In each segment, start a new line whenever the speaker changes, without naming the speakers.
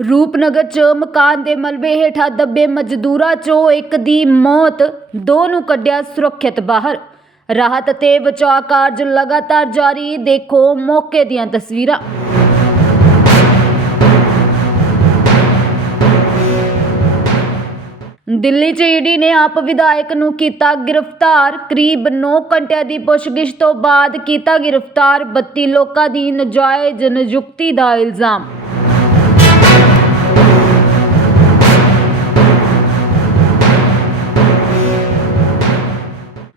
ਰੂਪਨਗਰ 'ਚ ਮਕਾਨ ਦੇ ਮਲਬੇ ਹੇਠਾਂ ਦੱਬੇ ਮਜ਼ਦੂਰਾਂ 'ਚੋਂ ਇੱਕ ਦੀ ਮੌਤ, ਦੋ ਨੂੰ ਕੱਢਿਆ ਸੁਰੱਖਿਅਤ ਬਾਹਰ। ਰਾਹਤ ਅਤੇ ਬਚਾਅ ਕਾਰਜ ਲਗਾਤਾਰ ਜਾਰੀ, ਦੇਖੋ ਮੌਕੇ ਦੀਆਂ ਤਸਵੀਰਾਂ। ਦਿੱਲੀ 'ਚ ਈਡੀ ਨੇ ਆਪ ਵਿਧਾਇਕ ਨੂੰ ਕੀਤਾ ਗ੍ਰਿਫਤਾਰ, ਕਰੀਬ 9 ਘੰਟਿਆਂ ਦੀ ਪੁੱਛਗਿੱਛ ਤੋਂ ਬਾਅਦ ਕੀਤਾ ਗ੍ਰਿਫਤਾਰ 32 ਲੋਕਾਂ ਦੀ ਨਜਾਇਜ਼ ਨਿਯੁਕਤੀ ਦਾ ਇਲਜ਼ਾਮ।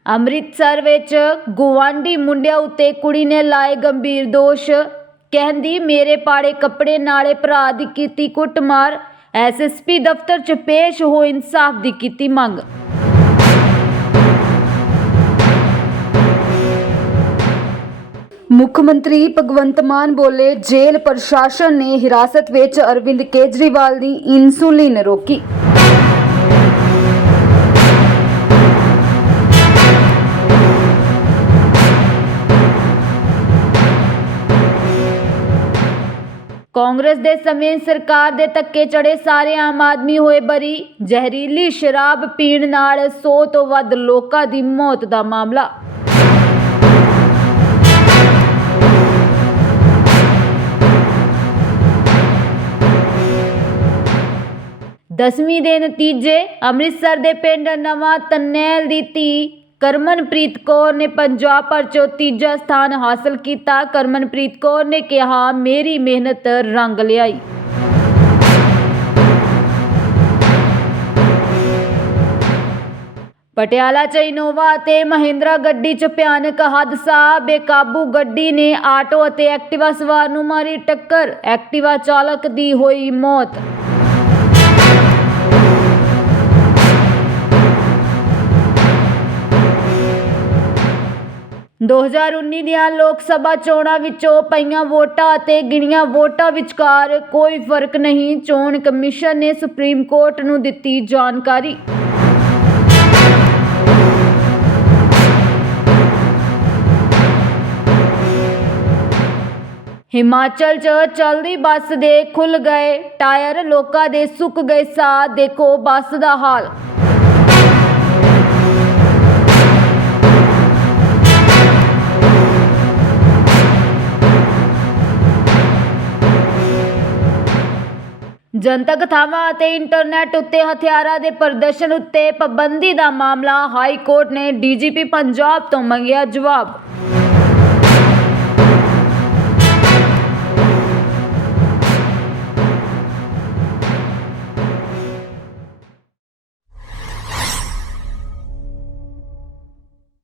ਅੰਮ੍ਰਿਤਸਰ ਵਿੱਚ ਗੁਆਂਢੀ ਮੁੰਡਿਆਂ ਉੱਤੇ ਕੁੜੀ ਨੇ ਲਾਏ ਗੰਭੀਰ ਦੋਸ਼। ਕਹਿੰਦੀ, ਮੇਰੇ ਪਾੜੇ ਕੱਪੜੇ ਨਾਲੇ ਭਰਾ ਦੀ ਕੀਤੀ ਕੁੱਟਮਾਰ। ਐਸਐਸਪੀ ਦਫ਼ਤਰ 'ਚ ਪੇਸ਼ ਹੋ ਇਨਸਾਫ ਦੀ ਕੀਤੀ ਮੰਗ। ਮੁੱਖ ਮੰਤਰੀ ਭਗਵੰਤ ਮਾਨ ਬੋਲੇ, ਜੇਲ੍ਹ ਪ੍ਰਸ਼ਾਸਨ ਨੇ ਹਿਰਾਸਤ ਵਿੱਚ ਅਰਵਿੰਦ ਕੇਜਰੀਵਾਲ ਦੀ ਇਨਸੂਲਿਨ ਰੋਕੀ। ਕਾਂਗਰਸ ਦੇ ਸਮੇਂ ਸਰਕਾਰ ਦੇ ਧੱਕੇ ਚੜੇ ਸਾਰੇ ਆਮ ਆਦਮੀ ਹੋਏ ਬਰੀ। ਜ਼ਹਿਰੀਲੀ ਸ਼ਰਾਬ ਪੀਣ ਨਾਲ 100 ਤੋਂ ਵੱਧ ਲੋਕਾਂ ਦੀ ਮੌਤ ਦਾ ਮਾਮਲਾ। ਦਸਵੀਂ ਦੇ ਨਤੀਜੇ, ਅੰਮ੍ਰਿਤਸਰ ਦੇ ਪਿੰਡ ਨਵਾਂ ਤਨੈਲ ਦੀ ਧੀ ਕਰਮਨਪ੍ਰੀਤ ਕੌਰ ਨੇ ਪੰਜਾਬ ਭਰ ਚੋਂ ਤੀਜਾ ਸਥਾਨ ਹਾਸਲ ਕੀਤਾ। ਕਰਮਨਪ੍ਰੀਤ ਕੌਰ ਨੇ ਕਿਹਾ, ਮੇਰੀ ਮਿਹਨਤ ਰੰਗ ਲਿਆਈ। ਪਟਿਆਲਾ ਚ ਇਨੋਵਾ ਅਤੇ ਮਹਿੰਦਰਾ ਗੱਡੀ ਚ ਭਿਆਨਕ ਹਾਦਸਾ। ਬੇਕਾਬੂ ਗੱਡੀ ਨੇ ਆਟੋ ਅਤੇ ਐਕਟਿਵਾ ਸਵਾਰ ਨੂੰ ਮਾਰੀ ਟੱਕਰ। ਐਕਟਿਵਾ ਚਾਲਕ ਦੀ ਹੋਈ ਮੌਤ। ਦੋ ਹਜ਼ਾਰ ਉੱਨੀ ਦੀਆਂ ਲੋਕ ਸਭਾ ਚੋਣਾਂ ਵਿੱਚੋਂ ਪਈਆਂ ਵੋਟਾਂ ਅਤੇ ਗਿਣੀਆਂ ਵੋਟਾਂ ਵਿਚਕਾਰ ਕੋਈ ਫ਼ਰਕ ਨਹੀਂ, ਚੋਣ ਕਮਿਸ਼ਨ ਨੇ ਸੁਪਰੀਮ ਕੋਰਟ ਨੂੰ ਦਿੱਤੀ ਜਾਣਕਾਰੀ। ਹਿਮਾਚਲ 'ਚ ਚਲਦੀ ਬੱਸ ਦੇ ਖੁੱਲ ਗਏ ਟਾਇਰ, ਲੋਕਾਂ ਦੇ ਸੁੱਕ ਗਏ ਸਾਹ, ਦੇਖੋ ਬੱਸ ਦਾ ਹਾਲ। ਜਨਤਕ ਥਾਵਾਂ ਅਤੇ ਇੰਟਰਨੈਟ ਉੱਤੇ ਹਥਿਆਰਾਂ ਦੇ ਪ੍ਰਦਰਸ਼ਨ ਉੱਤੇ ਪਾਬੰਦੀ ਦਾ ਮਾਮਲਾ ਹਾਈ ਕੋਰਟ ਨੇ ਡੀਜੀਪੀ ਪੰਜਾਬ ਤੋਂ ਮੰਗਿਆ ਜਵਾਬ।